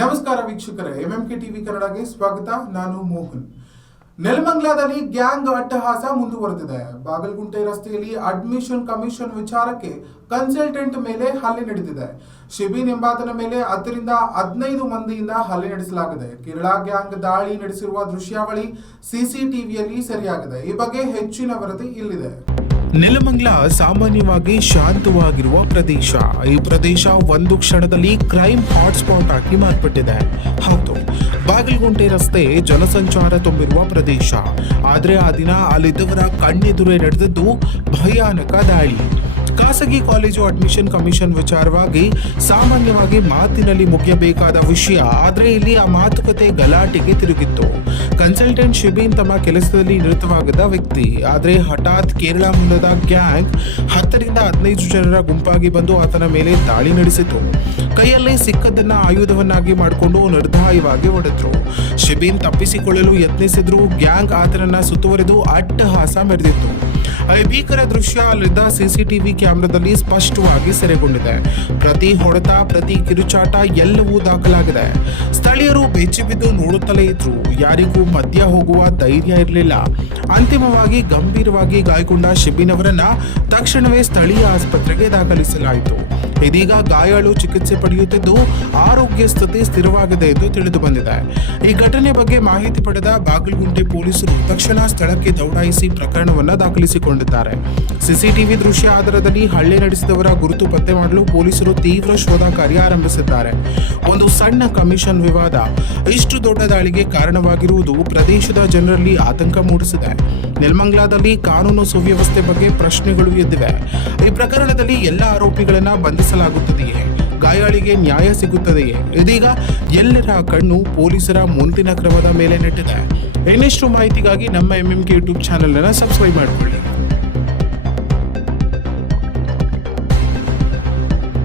ನಮಸ್ಕಾರ ವೀಕ್ಷಕರೇ, MMK TV ಕನ್ನಡಗೆ ಸ್ವಾಗತ. ನಾನು ಮೋಹನ್. ನೆಲಮಂಗಲದಲ್ಲಿ ಗ್ಯಾಂಗ್ ಅಟ್ಟಹಾಸ ಮುಂದುವರೆದಿದೆ. ಬಾಗಲಗುಂಟೆ ರಸ್ತೆಯಲ್ಲಿ ಅಡ್ಮಿಷನ್ ಕಮಿಷನ್ ವಿಚಾರಕ್ಕೆ ಕನ್ಸಲ್ಟೆಂಟ್ ಮೇಲೆ ಹಲ್ಲೆ ನಡೆದಿದೆ. ಶಿಬಿನ್ ಎಂಬಾತನ ಮೇಲೆ 10 ರಿಂದ 15 ಮಂದಿಯಿಂದ ಹಲ್ಲೆ ನಡೆಸಲಾಗಿದೆ. ಕೇರಳ ಗ್ಯಾಂಗ್ ದಾಳಿ ನಡೆಸಿರುವ ದೃಶ್ಯಾವಳಿ ಸಿಸಿಟಿವಿಯಲ್ಲಿ ಸೆರೆಯಾಗಿದೆ. ಈ ಬಗ್ಗೆ ಹೆಚ್ಚಿನ ವರದಿ ಇಲ್ಲಿದೆ. ನೆಲಮಂಗಲ ಸಾಮಾನ್ಯವಾಗಿ ಶಾಂತವಾಗಿರುವ ಪ್ರದೇಶ. ಈ ಪ್ರದೇಶ ಒಂದು ಕ್ಷಣದಲ್ಲಿ ಕ್ರೈಮ್ ಹಾಟ್ಸ್ಪಾಟ್ ಆಗಿ ಮಾರ್ಪಟ್ಟಿದೆ. ಹೌದು, ಬಾಗಲಗುಂಟೆ ರಸ್ತೆ ಜನಸಂಚಾರ ತುಂಬಿರುವ ಪ್ರದೇಶ. ಆದರೆ ಆ ದಿನ ಅಲ್ಲಿದ್ದವರ ಕಣ್ಣೆದುರೇ ನಡೆದದ್ದು ಭಯಾನಕ ದಾಳಿ. ಖಾಸಗಿ ಕಾಲೇಜು ಅಡ್ಮಿಷನ್ ಕಮಿಷನ್ ವಿಚಾರವಾಗಿ ಸಾಮಾನ್ಯವಾಗಿ ಮಾತಿನಲ್ಲಿ ಮುಗಿಯಬೇಕಾದ ವಿಷಯ, ಆದರೆ ಇಲ್ಲಿ ಆ ಮಾತುಕತೆ ಗಲಾಟೆಗೆ ತಿರುಗಿತ್ತು. ಕನ್ಸಲ್ಟೆಂಟ್ ಶಿಬಿನ್ ತಮ್ಮ ಕೆಲಸದಲ್ಲಿ ನಿರತವಾಗಿದ್ದ ವ್ಯಕ್ತಿ. ಆದರೆ ಹಠಾತ್ ಕೇರಳ ಮೂಲದ ಗ್ಯಾಂಗ್ 10 ರಿಂದ 15 ಜನರ ಗುಂಪಾಗಿ ಬಂದು ಆತನ ಮೇಲೆ ದಾಳಿ ನಡೆಸಿತು. ಕೈಯಲ್ಲೇ ಸಿಕ್ಕದನ್ನ ಆಯುಧವನ್ನಾಗಿ ಮಾಡಿಕೊಂಡು ನಿರ್ದಯವಾಗಿ ಹೊಡೆದ್ರು. ಶಿಬಿನ್ ತಪ್ಪಿಸಿಕೊಳ್ಳಲು ಯತ್ನಿಸಿದ್ರು. ಗ್ಯಾಂಗ್ ಆತನನ್ನ ಸುತ್ತುವರೆದು ಅಟ್ಟಹಾಸ ಮೆರೆದಿತ್ತು. ಈ ಭೀಕರ ದೃಶ್ಯ ಅಲ್ಲಿದ್ದ ಸಿಸಿಟಿವಿ ಕ್ಯಾಮೆರಾದಲ್ಲಿ ಸ್ಪಷ್ಟವಾಗಿ ಸೆರೆಗೊಂಡಿದೆ. ಪ್ರತಿ ಹೊಡೆತ, ಪ್ರತಿ ಕಿರುಚಾಟ ಎಲ್ಲವೂ ದಾಖಲಾಗಿದೆ. ಸ್ಥಳೀಯರು ಬೆಚ್ಚಿಬಿದ್ದು ನೋಡುತ್ತಲೇ ಇದ್ರು. ಯಾರಿಗೂ ಮಧ್ಯ ಹೋಗುವ ಧೈರ್ಯ ಇರಲಿಲ್ಲ. ಅಂತಿಮವಾಗಿ ಗಂಭೀರವಾಗಿ ಗಾಯಗೊಂಡ ಶಿಬಿನ್ ಅವರನ್ನ ತಕ್ಷಣವೇ ಸ್ಥಳೀಯ ಆಸ್ಪತ್ರೆಗೆ ದಾಖಲಿಸಲಾಯಿತು. ಇದೀಗ ಗಾಯಾಳು ಚಿಕಿತ್ಸೆ ಪಡೆಯುತ್ತಿದ್ದು ಆರೋಗ್ಯ ಸ್ಥಿತಿ ಸ್ಥಿರವಾಗಿದೆ ಎಂದು ತಿಳಿದು ಬಂದಿದೆ. ಈ ಘಟನೆ ಬಗ್ಗೆ ಮಾಹಿತಿ ಪಡೆದ ಬಾಗಲಗುಂಟೆ ಪೊಲೀಸರು ತಕ್ಷಣ ಸ್ಥಳಕ್ಕೆ ದೌಡಾಯಿಸಿ ಪ್ರಕರಣವನ್ನ ದಾಖಲಿಸಿಕೊಂಡಿದ್ದಾರೆ. ಸಿಸಿಟಿವಿ ದೃಶ್ಯ ಆಧಾರದಲ್ಲಿ ಹಲ್ಲೆ ನಡೆಸಿದವರ ಗುರುತು ಪತ್ತೆ ಮಾಡಲು ಪೊಲೀಸರು ತೀವ್ರ ಶೋಧ ಕಾರ್ಯ ಆರಂಭಿಸಿದ್ದಾರೆ. ಒಂದು ಸಣ್ಣ ಕಮಿಷನ್ ವಿವಾದ ಇಷ್ಟು ದೊಡ್ಡ ದಾಳಿಗೆ ಕಾರಣವಾಗಿರುವುದು ಪ್ರದೇಶದ ಜನರಲ್ಲಿ ಆತಂಕ ಮೂಡಿಸಿದೆ. ನೆಲಮಂಗಲದಲ್ಲಿ ಕಾನೂನು ಸುವ್ಯವಸ್ಥೆ ಬಗ್ಗೆ ಪ್ರಶ್ನೆಗಳು ಎದ್ದಿವೆ. ಈ ಪ್ರಕರಣದಲ್ಲಿ ಎಲ್ಲ ಆರೋಪಿಗಳನ್ನ ಬಂಧಿಸಲಾಗುತ್ತದೆಯೇ? ಗಾಯಾಳಿಗೆ ನ್ಯಾಯ ಸಿಗುತ್ತದೆಯೇ? ಇದೀಗ ಎಲ್ಲರ ಕಣ್ಣು ಪೊಲೀಸರ ಮುಂದಿನ ಕ್ರಮದ ಮೇಲೆ ನೆಟ್ಟಿದೆ. ಇನ್ನಷ್ಟು ಮಾಹಿತಿಗಾಗಿ ನಮ್ಮ ಎಂಎಂಕೆ ಯೂಟ್ಯೂಬ್ ಚಾನೆಲ್ ಅನ್ನು ಸಬ್ಸ್ಕ್ರೈಬ್ ಮಾಡಿಕೊಳ್ಳಿ.